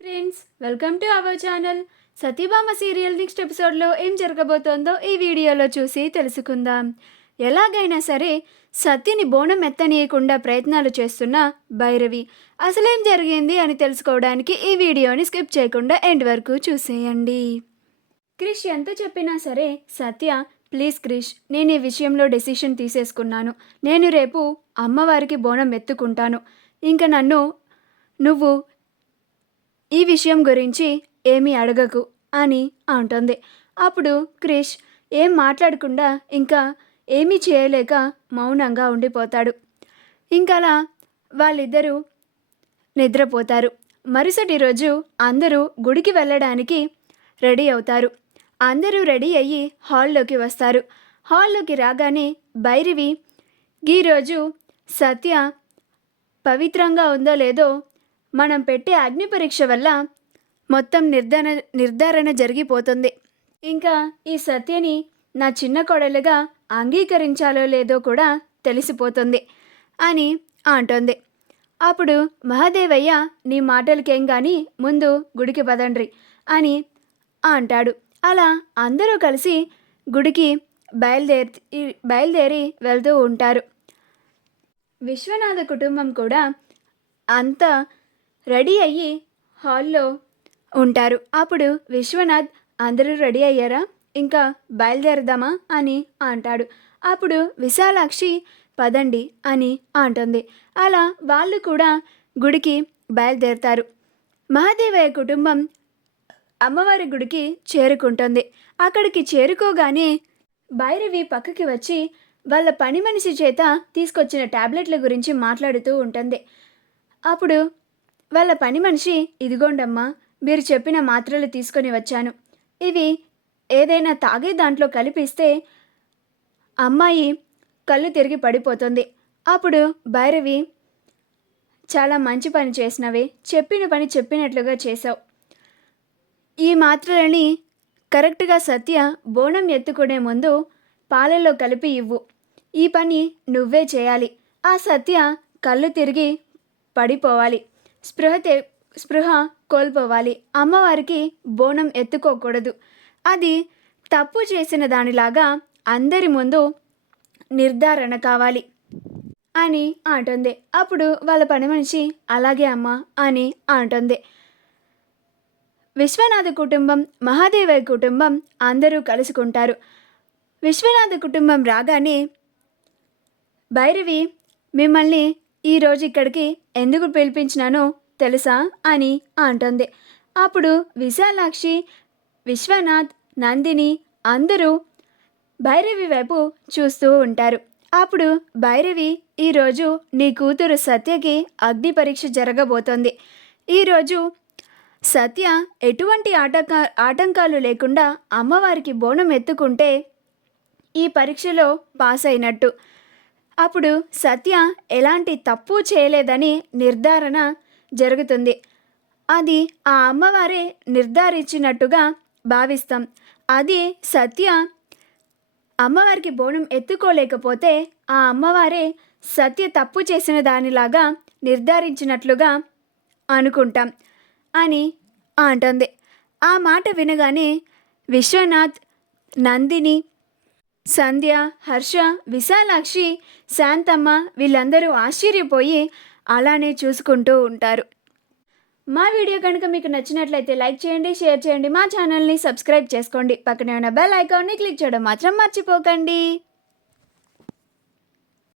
Friends, welcome to our channel. సతీభామ serial next ఎపిసోడ్లో ఏం జరగబోతోందో ఈ వీడియోలో చూసి తెలుసుకుందాం. ఎలాగైనా సరే సత్యని బోనం ఎత్తనీయకుండా ప్రయత్నాలు చేస్తున్న భైరవి అసలేం జరిగింది అని తెలుసుకోవడానికి ఈ వీడియోని స్కిప్ చేయకుండా ఎండ్ వరకు చూసేయండి. క్రిష్ ఎంత చెప్పినా సరే సత్య, ప్లీజ్ క్రిష్, నేను ఈ విషయంలో డెసిషన్ తీసేసుకున్నాను. నేను రేపు అమ్మవారికి బోనం ఎత్తుకుంటాను. ఇంకా నన్ను నువ్వు ఈ విషయం గురించి ఏమీ అడగకు అని అంటుంది. అప్పుడు క్రిష్ ఏం మాట్లాడకుండా ఇంకా ఏమీ చేయలేక మౌనంగా ఉండిపోతాడు. ఇంకలా వాళ్ళిద్దరూ నిద్రపోతారు. మరుసటి రోజు అందరూ గుడికి వెళ్ళడానికి రెడీ అవుతారు. అందరూ రెడీ అయ్యి హాల్లోకి వస్తారు. హాల్లోకి రాగానే భైరవి, ఈరోజు సత్య పవిత్రంగా ఉందో లేదో మనం పెట్టే అగ్ని పరీక్ష వల్ల మొత్తం నిర్ధారణ జరిగిపోతుంది. ఇంకా ఈ సత్యని నా చిన్న కోడలుగా అంగీకరించాలో లేదో కూడా తెలిసిపోతుంది అని అంటోంది. అప్పుడు మహాదేవయ్య, నీ మాటలకేం కానీ ముందు గుడికి పదండ్రి అని అంటాడు. అలా అందరూ కలిసి గుడికి బయలుదేరి వెళ్తూ ఉంటారు. విశ్వనాథ కుటుంబం కూడా అంతా రెడీ అయ్యి హాల్లో ఉంటారు. అప్పుడు విశ్వనాథ్, అందరూ రెడీ అయ్యారా, ఇంకా బయలుదేరదామా అని అంటాడు. అప్పుడు విశాలాక్షి, పదండి అని అంటుంది. అలా వాళ్ళు కూడా గుడికి బయలుదేరుతారు. మహాదేవయ్య కుటుంబం అమ్మవారి గుడికి చేరుకుంటుంది. అక్కడికి చేరుకోగానే భైరవి పక్కకి వచ్చి వాళ్ళ పని మనిషి చేత తీసుకొచ్చిన టాబ్లెట్ల గురించి మాట్లాడుతూ ఉంటుంది. అప్పుడు వాళ్ళ పని మనిషి, ఇదిగోండమ్మా, మీరు చెప్పిన మాత్రలు తీసుకొని వచ్చాను. ఇవి ఏదైనా తాగే దాంట్లో కలిపిస్తే అమ్మాయి కళ్ళు తిరిగి పడిపోతుంది. అప్పుడు భైరవి, చాలా మంచి పని చేసినవే, చెప్పిన పని చెప్పినట్లుగా చేసావు. ఈ మాత్రలని కరెక్ట్గా సత్య బోనం ఎత్తుకునే ముందు పాలలో కలిపి ఇవ్వు. ఈ పని నువ్వే చేయాలి. ఆ సత్య కళ్ళు తిరిగి పడిపోవాలి, స్పృహ కోల్పోవాలి. అమ్మవారికి బోనం ఎత్తుకోకూడదు. అది తప్పు చేసిన దానిలాగా అందరి ముందు నిర్ధారణ కావాలి అని అంటుంది. అప్పుడు వాళ్ళ పని మనిషి, అలాగే అమ్మా అని అంటుంది. విశ్వనాథ కుటుంబం, మహాదేవయ్య కుటుంబం అందరూ కలుసుకుంటారు. విశ్వనాథ కుటుంబం రాగానే భైరవి, మిమ్మల్ని ఈరోజు ఇక్కడికి ఎందుకు పిలిపించినానో తెలుసా అని అంటుంది. అప్పుడు విశాలాక్షి, విశ్వనాథ్, నందిని అందరూ భైరవి వైపు చూస్తూ ఉంటారు. అప్పుడు భైరవి, ఈరోజు నీ కూతురు సత్యకి అగ్ని పరీక్ష జరగబోతోంది. ఈరోజు సత్య ఎటువంటి ఆటంకాలు లేకుండా అమ్మవారికి బోనం ఎత్తుకుంటే ఈ పరీక్షలో పాస్ అయినట్టు. అప్పుడు సత్య ఎలాంటి తప్పు చేయలేదని నిర్ధారణ జరుగుతుంది. అది ఆ అమ్మవారే నిర్ధారించినట్టుగా భావిస్తాం. అది సత్య అమ్మవారికి బోనం ఎత్తుకోలేకపోతే ఆ అమ్మవారే సత్య తప్పు చేసిన దానిలాగా నిర్ధారించినట్లుగా అనుకుంటాం అని అంటుంది. ఆ మాట వినగానే విశ్వనాథ్, నందిని, సంధ్య, హర్ష, విశాలాక్షి, శాంతమ్మ వీళ్ళందరూ ఆశ్చర్యపోయి అలానే చూసుకుంటూ ఉంటారు. మా వీడియో కనుక మీకు నచ్చినట్లయితే లైక్ చేయండి, షేర్ చేయండి, మా ఛానల్ని సబ్స్క్రైబ్ చేసుకోండి. పక్కనే ఉన్న బెల్ ఐకాన్ని క్లిక్ చేయడం మాత్రం మర్చిపోకండి.